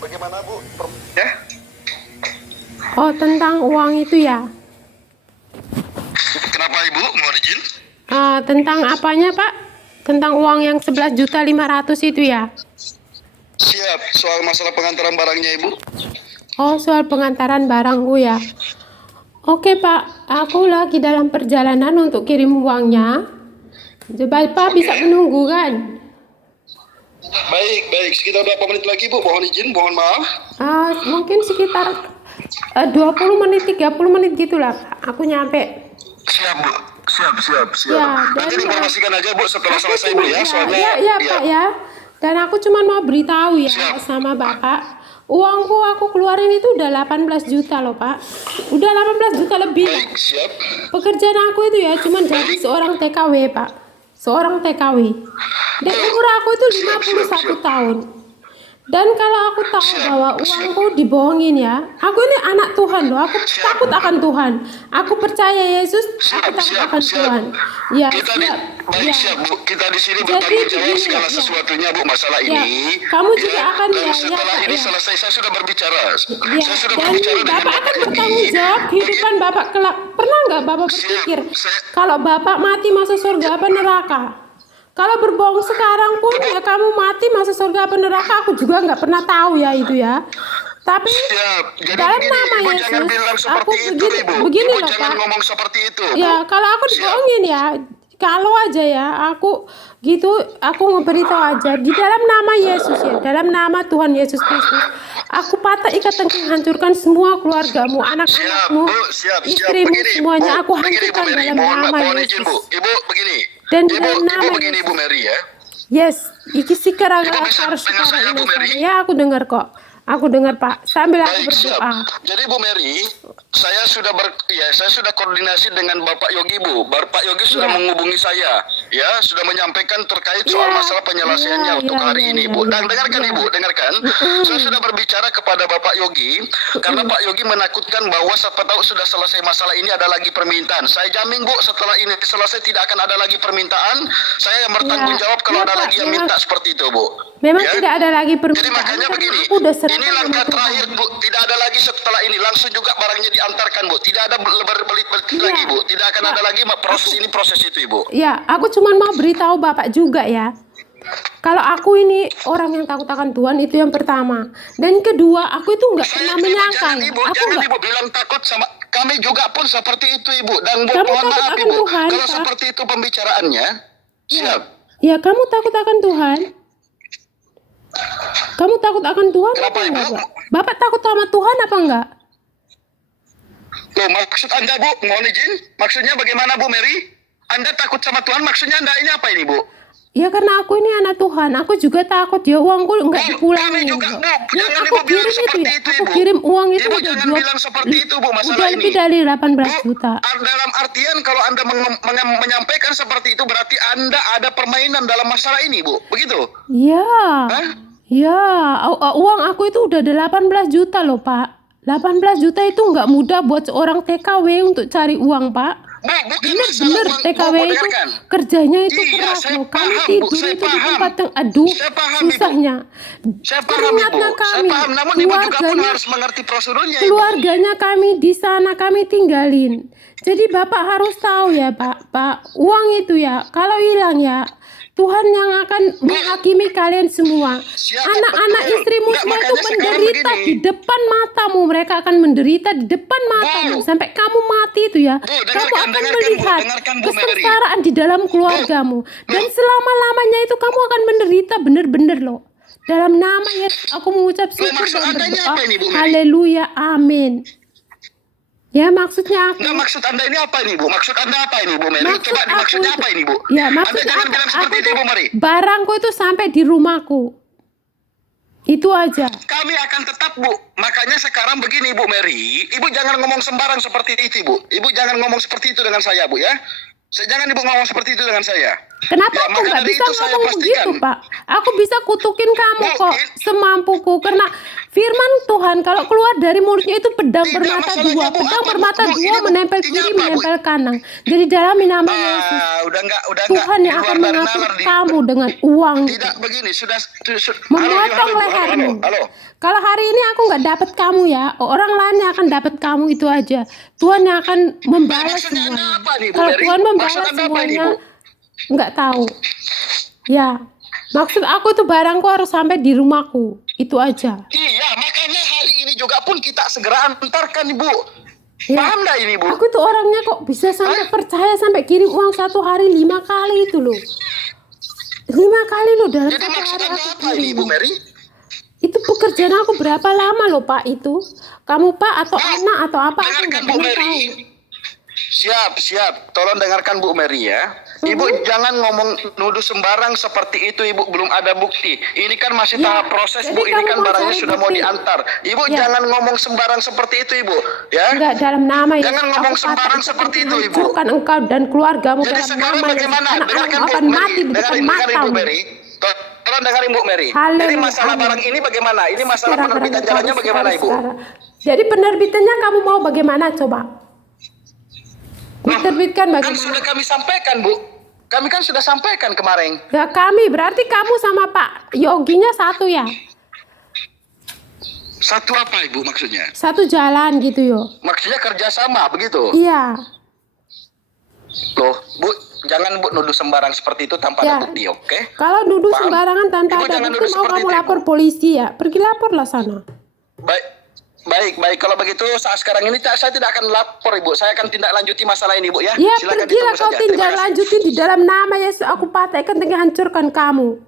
bagaimana Bu? Ya? Oh, tentang uang itu ya? Kenapa Ibu mau izin? Tentang apanya, Pak? Tentang uang yang 11.500.000 itu ya? Siap, soal masalah pengantaran barangnya Ibu. Oh, soal pengantaran barangku ya. Oke, Pak. Aku lagi dalam perjalanan untuk kirim uangnya. Coba Pak bisa menunggu kan? Baik. Sekitar berapa menit lagi Bu? Mohon izin, mohon maaf. Mungkin sekitar 20 menit, 30 menit gitulah, Pak. Aku nyampe. Siap Bu. Siap. Ya, Nanti informasikan aja Bu setelah selesai Bu ya. Soalnya ya, Pak ya. Dan aku cuma mau beritahu ya sama Bapak. Uangku aku keluarin itu udah 18 juta loh, Pak. Udah 18 juta lebih. Baik, siap. Pekerjaan aku itu ya cuma jadi seorang TKW, Pak. Seorang TKW. Dan umur aku itu 51 tahun. Dan kalau aku tahu bahwa uangku dibohongin ya, aku ini anak Tuhan loh, aku takut akan Tuhan. Aku percaya Yesus, aku takut akan Tuhan. Ya, Siap Bu. Kita di sini bertanggung jawab segala sesuatunya Bu masalah ini. Kamu juga akan dan setelah ini selesai saya sudah berbicara. Saya sudah berbicara dengan Bapak akan bertanggung jawab kehidupan Bapak kelak. Pernah nggak Bapak berpikir kalau Bapak mati masuk surga apa neraka? Kalau berbohong sekarang pun ya kamu mati masuk surga apa neraka, aku juga nggak pernah tahu ya itu ya. Tapi dalam nama Yesus, aku begini loh Pak. Jangan ngomong seperti itu. Ya kalau aku dibohongin ya, kalau aja ya aku gitu, aku memberitahu aja di dalam nama Yesus ya, dalam nama Tuhan Yesus Kristus, aku patah ikatan, hancurkan semua keluargamu, anak-anakmu, istrimu, semuanya aku hancurkan dalam nama Yesus. Ibu begini. Dan dalam nama begini Bu Mary ya. Yes, iki sikara harus ya, aku dengar kok. Aku dengar Pak, sambil aku berdoa. Jadi Bu Mary, saya sudah koordinasi dengan Bapak Yogi Bu. Bapak Yogi sudah menghubungi saya, ya, sudah menyampaikan terkait soal masalah penyelesaiannya untuk hari ini Bu. Dan dengarkan Ibu, dengarkan. Saya sudah berbicara kepada Bapak Yogi karena Pak Yogi menakutkan bahwa siapa tahu sudah selesai masalah ini ada lagi permintaan. Saya jamin Bu, setelah ini selesai tidak akan ada lagi permintaan. Saya yang bertanggung jawab kalau ada lagi yang minta seperti itu Bu. Memang tidak ada lagi permintaan. Jadi makanya begini, ini langkah terakhir Bu, tidak ada lagi setelah ini, langsung juga barangnya diantarkan Bu, tidak ada berbelit-belit lagi Bu, tidak akan ada lagi proses itu Ibu. Ya, aku cuma mau beritahu Bapak juga ya. Kalau aku ini orang yang takut akan Tuhan itu yang pertama, dan kedua aku itu nggak pernah menyangka. Jangan Ibu bilang takut sama kami juga pun seperti itu Ibu, dan mohon maaf Ibu, kalau seperti itu pembicaraannya, siap. Ya, kamu takut akan Tuhan. Kamu takut akan Tuhan? Kenapa Ibu? Bapak takut sama Tuhan apa enggak? Loh, maksud Anda Bu, mohon izin, maksudnya bagaimana Bu Mary? Anda takut sama Tuhan, maksudnya Anda ini apa ini Bu? Ya karena aku ini anak Tuhan, aku juga takut ya uangku enggak dipulangin. Kami juga Bu, yang jangan aku Ibu bilang kirim seperti itu ya, itu aku Ibu. kirim uang itu Ibu udah jangan bilang seperti itu Bu, masalah udah ini. lebih dari 18 juta. Dalam artian kalau Anda menyampaikan seperti itu berarti Anda ada permainan dalam masalah ini Bu, begitu? Iya. Ya, uang aku itu udah 18 juta loh Pak. 18 juta itu nggak mudah buat seorang TKW untuk cari uang Pak. Bener TKW itu kerjanya itu keras loh. Kami tidur itu di tempat yang susahnya. Keringatnya kami, namun Ibu juga pun harus mengerti prosedurnya. Keluarganya kami di sana kami tinggalin. Jadi Bapak harus tahu ya Pak, uang itu ya kalau hilang ya Tuhan yang akan menghakimi kalian semua. Anak-anak istrimu semua itu menderita di depan matamu. Mereka akan menderita di depan matamu. Sampai kamu mati itu ya. Kamu akan melihat kesengsaraan di dalam keluargamu. Dan selama-lamanya itu kamu akan menderita bener-bener loh. Dalam nama Yesus aku mengucap syukur dan berdoa. Haleluya, amin. Ya maksudnya aku. Nah, maksud Anda ini apa ini Bu? Maksud Anda apa ini Bu Mary? Coba maksudnya apa ini Bu? Ya maksud Anda jangan bilang seperti itu Bu Mary. Barangku itu sampai di rumahku. Itu aja. Kami akan tetap Bu. Makanya sekarang begini Bu Mary, Ibu jangan ngomong sembarang seperti itu Bu. Ibu jangan ngomong seperti itu dengan saya Bu ya. Jangan Ibu ngomong seperti itu dengan saya. Kenapa aku nggak bisa ngomong begitu Pak? Aku bisa kutukin kamu kok semampuku. Karena Firman Tuhan kalau keluar dari mulutnya itu pedang Tidak bermata masalahnya, dua, Bu. pedang Apa, bermata Bu? dua Ini menempel buktinya kiri, apa, Bu? menempel kanan. Jadi dalam nama Yesus, Udah enggak Tuhan di yang luar akan dari mengatur nalar kamu dengan uang. Tidak begini, sudah Memotong lehermu. halo. Kalau hari ini aku nggak dapat kamu ya, orang lain yang akan dapat kamu itu aja. Tuhan yang akan membalas Maksudnya Anda semuanya. apa nih, Bu Kalau Mary? Tuhan membalas Maksud Anda apa ini, semuanya, Bu? nggak tahu. Ya, maksud aku itu barangku harus sampai di rumahku, itu aja. Iya, makanya hari ini juga pun kita segera antarkan, Ibu. Ya. Paham nggak ini, Bu? Aku tuh orangnya kok bisa sampai percaya sampai kirim uang satu hari 5 kali itu loh. 5 kali loh dalam Jadi satu maksud hari Anda aku apa ini, kirim. Bu Mary? Itu pekerjaan aku berapa lama loh Pak itu? Kamu Pak atau Nah, anak atau apa? Aku dengarkan, nggak Bu pernah Mary. tahu. Siap. Tolong dengarkan Bu Mary ya. Ibu jangan ngomong nuduh sembarang seperti itu, Ibu. Belum ada bukti. Ini kan masih Ya, tahap proses, jadi Bu. Ini kamu kan mau barangnya cari sudah mau bukti? diantar. Ibu Ya. jangan ngomong sembarang seperti itu, Ibu. Ya. Enggak dalam nama Yesus. Jangan ngomong Aku sembarang katakan seperti itu, Ibu. hancurkan engkau dan keluargamu Jadi dalam sekarang nama Yesus. bagaimana? Anak-anakmu Dengarkan Bu akan Mary. mati di depan Dengarin Bu matamu. Mary. Tolong dengarin Bu Mary. Jadi Haleluya, masalah amin. barang ini bagaimana? Ini masalah Sekarang, penerbitan jalannya bagaimana, Ibu? sekarang. Jadi penerbitannya kamu mau bagaimana coba? Diterbitkan Kan bagaimana? sudah kami sampaikan, Bu. Kami kan sudah sampaikan kemarin. Ya kami, berarti kamu sama Pak Yoginya satu ya? Satu apa, Ibu, maksudnya? Satu jalan gitu yo. Maksudnya kerjasama, begitu? Iya. Loh, Bu, jangan Bu nuduh sembarang seperti itu tanpa Ya. ada bukti, oke? Kalau nuduh Paham? sembarangan tanpa Ibu ada jangan bukti nuduh mau seperti kamu itu, lapor Ibu. polisi ya? Pergi laporlah sana. Baik. Kalau begitu saat sekarang ini saya tidak akan lapor, Ibu. Saya akan tindak lanjuti masalah ini, Bu, ya. Ya Silakan pergilah ditunggu kau saja. tindak Terima kasih. lanjutin di dalam nama Yesus. Aku patahkan dengan hancurkan kamu.